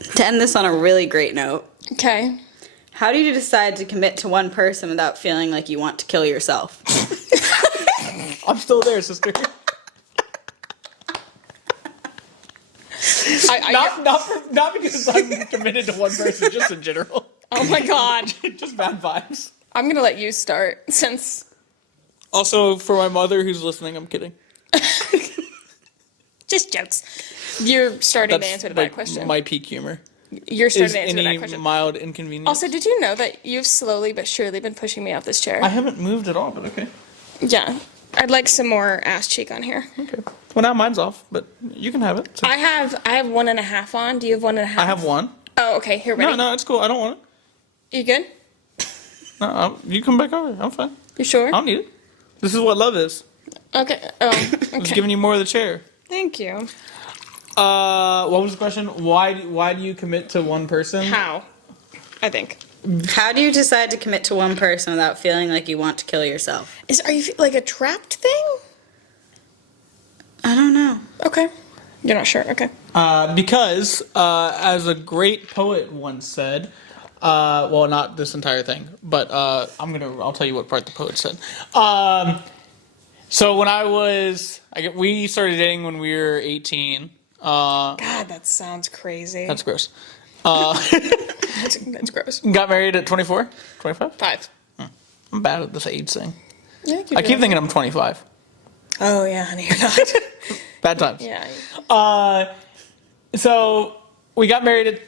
To end this on a really great note, Okay. how do you decide to commit to one person without feeling like you want to kill yourself? I'm still there, sister. Not because I'm committed to one person, just in general. Oh my god. Just bad vibes. I'm gonna let you start since. Also, for my mother who's listening, I'm kidding. Just jokes. You're starting That's to answer to like that question. my peak humor. You're starting Is to answer to any that question. mild inconvenience? Also, did you know that you've slowly but surely been pushing me off this chair? I haven't moved at all, but okay. Yeah. I'd like some more ass cheek on here. Okay. Well, now mine's off, but you can have it. So I have 1.5 on. Do you have 1.5? I have one. Oh, okay. Here, ready? No, it's cool. I don't want it. You good? No, you come back over. I'm fine. You sure? I don't need it. This is what love is. Okay. Oh, It's okay. giving you more of the chair. Thank you. What was the question? Why do you commit to one person? How? I think. How do you decide to commit to one person without feeling like you want to kill yourself? Are you like a trapped thing? I don't know. Okay. You're not sure. Okay. Because, as a great poet once said, well, not this entire thing, but I'll tell you what part the poet said. So when we started dating when we were 18. God, that sounds crazy. That's gross. That's gross. Got married at 24, 25. 5. I'm bad at this age thing. Yeah, I keep thinking I'm 25. Oh yeah, honey, you're not. Bad times. Yeah. So we got married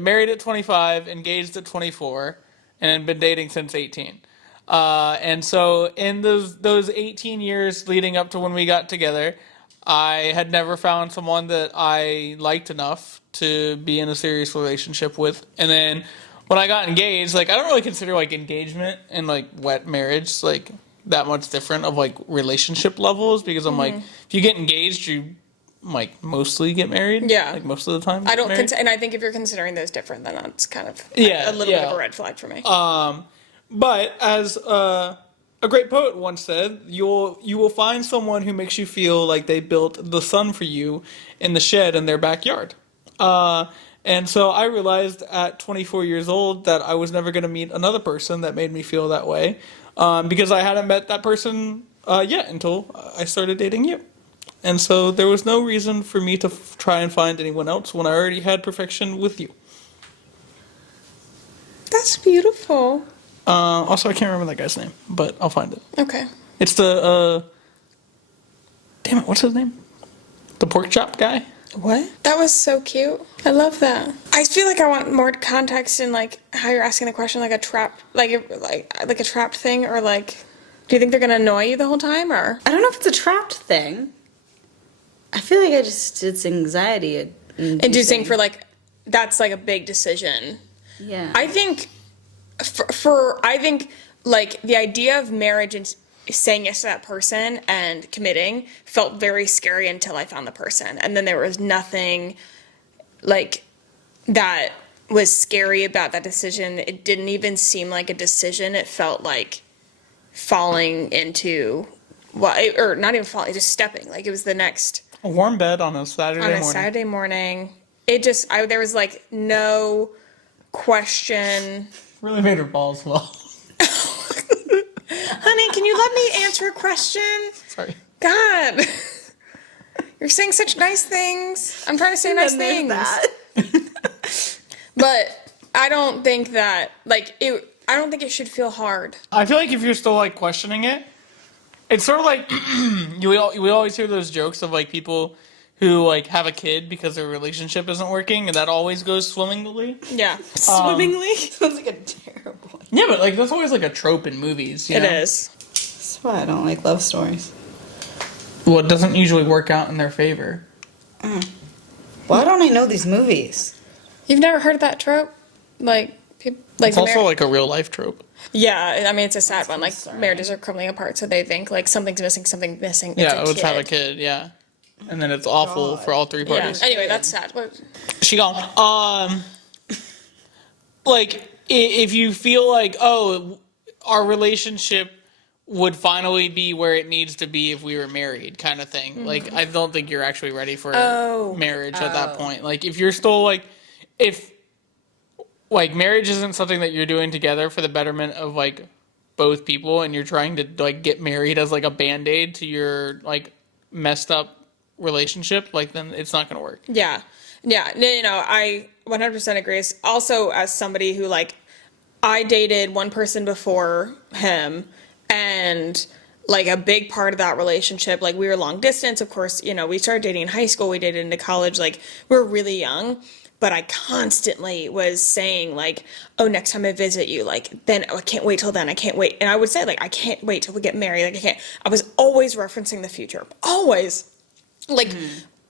married at 25, engaged at 24, and been dating since 18. And so in those 18 years leading up to when we got together, I had never found someone that I liked enough to be in a serious relationship with. And then when I got engaged, like I don't really consider like engagement and like wet marriage like that much different of like relationship levels, because I'm like, if you get engaged, you like mostly get married. Yeah. Like most of the time. I don't and I think if you're considering those different, then that's kind of a little bit of a red flag for me. But as a great poet once said, you will find someone who makes you feel like they built the sun for you in the shed in their backyard. And so I realized at 24 years old that I was never going to meet another person that made me feel that way, because I hadn't met that person yet until I started dating you. And so there was no reason for me to try and find anyone else when I already had perfection with you. That's beautiful. Also, I can't remember that guy's name, but I'll find it. Okay. It's the, damn it, what's his name? The pork chop guy? What? That was so cute. I love that. I feel like I want more context in like how you're asking the question, like a trap, like a trapped thing, or like, do you think they're gonna annoy you the whole time, or? I don't know if it's a trapped thing. I feel like it's anxiety Inducing for like, that's like a big decision. Yeah. I think I think like the idea of marriage and saying yes to that person and committing felt very scary until I found the person. And then there was nothing like that was scary about that decision. It didn't even seem like a decision. It felt like falling into or not even falling, just stepping. Like it was the next A warm bed on a Saturday morning. It just there was like no question. Really made her balls well. Honey, can you let me answer a question? Sorry. God. You're saying such nice things. I'm trying to say nice things. But I don't think that, I don't think it should feel hard. I feel like if you're still like questioning it, it's sort of like we always hear those jokes of like people who like have a kid because their relationship isn't working, and that always goes swimmingly. Yeah. Swimmingly? Sounds like a terrible one. Yeah, but like that's always like a trope in movies. You know? It is. That's why I don't like love stories. Well, it doesn't usually work out in their favor. Why don't I know these movies? You've never heard of that trope? It's also like a real life trope. Yeah, I mean, it's a sad one. Like, marriages are crumbling apart, so they think, like, something's missing. Yeah, let's have a kid, yeah. And then it's awful for all three parties. Yeah. Anyway, that's sad. She gone. Like, if you feel like, oh, our relationship would finally be where it needs to be if we were married, kind of thing. Mm-hmm. Like, I don't think you're actually ready for marriage at that point. Like, if you're still, like, if like marriage isn't something that you're doing together for the betterment of like both people, and you're trying to like get married as like a band-aid to your like messed up relationship, like then it's not gonna work. Yeah. Yeah. No, I 100% agree. Also, as somebody who, like, I dated one person before him, and, like, a big part of that relationship, like, we were long distance. Of course, we started dating in high school, we dated into college, like, we were really young. But I constantly was saying, like, oh, next time I visit you, like, then I can't wait till then. I can't wait. And I would say, like, I can't wait till we get married. Like, I can't. I was always referencing the future. Always. Like,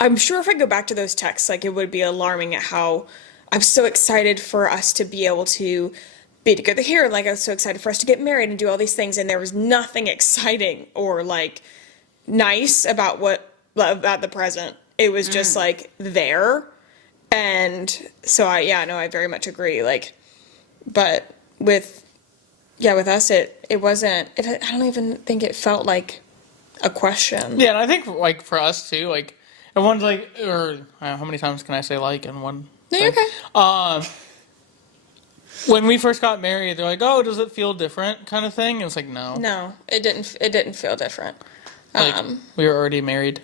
I'm sure if I go back to those texts, like, it would be alarming at how I'm so excited for us to be able to be together here. Like, I was so excited for us to get married and do all these things. And there was nothing exciting or, like, nice about the present. It was just, like, there. And so I very much agree. Like, but with us, it wasn't, I don't even think it felt like a question. Yeah, and I think like for us too, like everyone's like, or how many times can I say like in one? No, you're okay. When we first got married, they're like, "Oh, does it feel different?" kind of thing. And it's like, no, No, it didn't. It didn't feel different. like, we were already married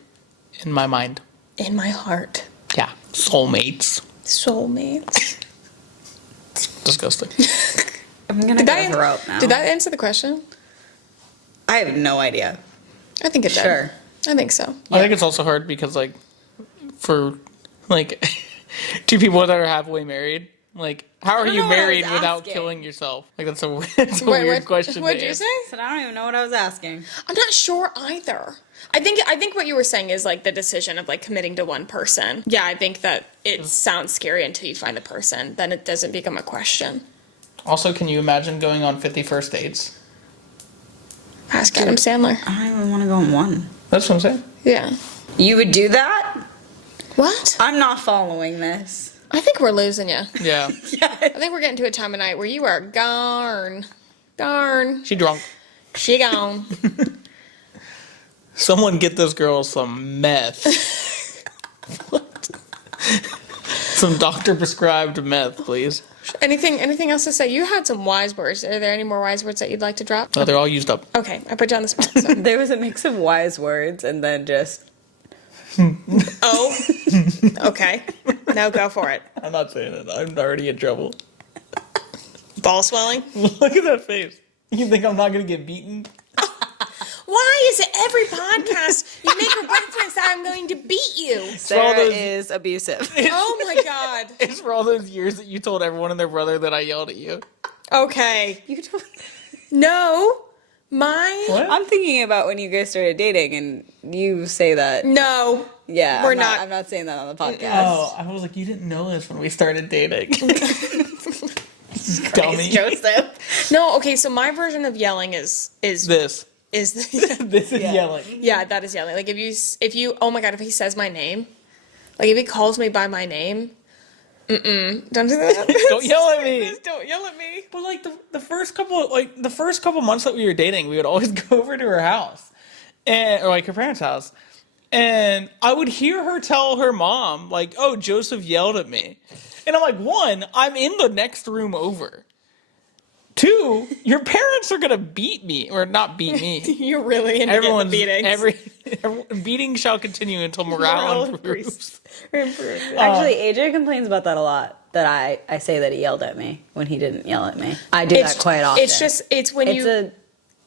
in my mind. In my heart, Yeah, soulmates. soulmates. Disgusting. I'm gonna go throw up now. Did that answer the question? I have no idea. I think it did. Sure. I think so. I think it's also hard because like for like two people that are halfway married, like how are don't you know what I was married without asking. killing yourself? Like that's a weird question. What'd to you answer. say? But I don't even know what I was asking. I'm not sure either. I think what you were saying is like the decision of like committing to one person. Yeah, I think that it sounds scary until you find the person. Then it doesn't become a question. Also, can you imagine going on 51st dates? Ask Adam Sandler. I don't even want to go on one. That's what I'm saying. Yeah. You would do that? What? I'm not following this. I think we're losing you. Yeah. I think we're getting to a time of night where you are gone. She drunk. She gone. Someone get this girl some meth. Some doctor prescribed meth, please. Anything else to say? You had some wise words. Are there any more wise words that you'd like to drop? No, they're all used up. Okay, I put you on the spot. So. There was a mix of wise words and then just. Oh, okay. Now go for it. I'm not saying it. I'm already in trouble. Ball swelling? Look at that face. You think I'm not going to get beaten? Why is it every podcast you make a reference that I'm going to beat you? Sarah those- is abusive. Oh my god. It's for all those years that you told everyone and their brother that I yelled at you. Okay. You don't. No. My. What? I'm thinking about when you guys started dating and you say that. No. Yeah, We're I'm not. I'm not saying that on the podcast. Oh, I was like, you didn't know this when we started dating. Dummy. Joseph. No, okay, so my version of yelling is This. is This is yelling. yeah, that is yelling. Like if you oh my god, if he says my name, like if he calls me by my name, don't do that. Don't yell at me. Don't yell at me. But like the first couple months that we were dating, we would always go over to her house, or like her parents' house, and I would hear her tell her mom like, "Oh, Joseph yelled at me," and I'm like, one, I'm in the next room over. Two, your parents are gonna beat me, or not beat me. You're really into Everyone's getting the beatings. every beating shall continue until morale improves. Actually, AJ complains about that a lot. That I say that he yelled at me when he didn't yell at me. I do that quite often. It's when It's you a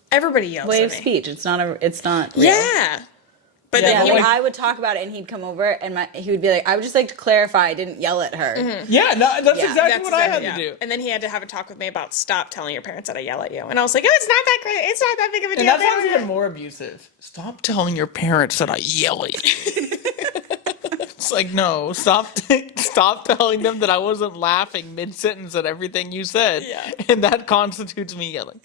everybody yells way at of me. speech. It's not real. Yeah. But Yeah, then when you I would talk about it and he'd come over and he would be like, I would just like to clarify I didn't yell at her. Yeah, no, that's Yeah, exactly that's what I had exactly- to yeah. do. And then he had to have a talk with me about stop telling your parents that I yell at you. And I was like, oh, it's not that great. It's not that big of a deal. And that sounds even more abusive. Stop telling your parents that I yell at you. It's like, no, stop telling them that I wasn't laughing mid-sentence at everything you said. Yeah. And that constitutes me yelling.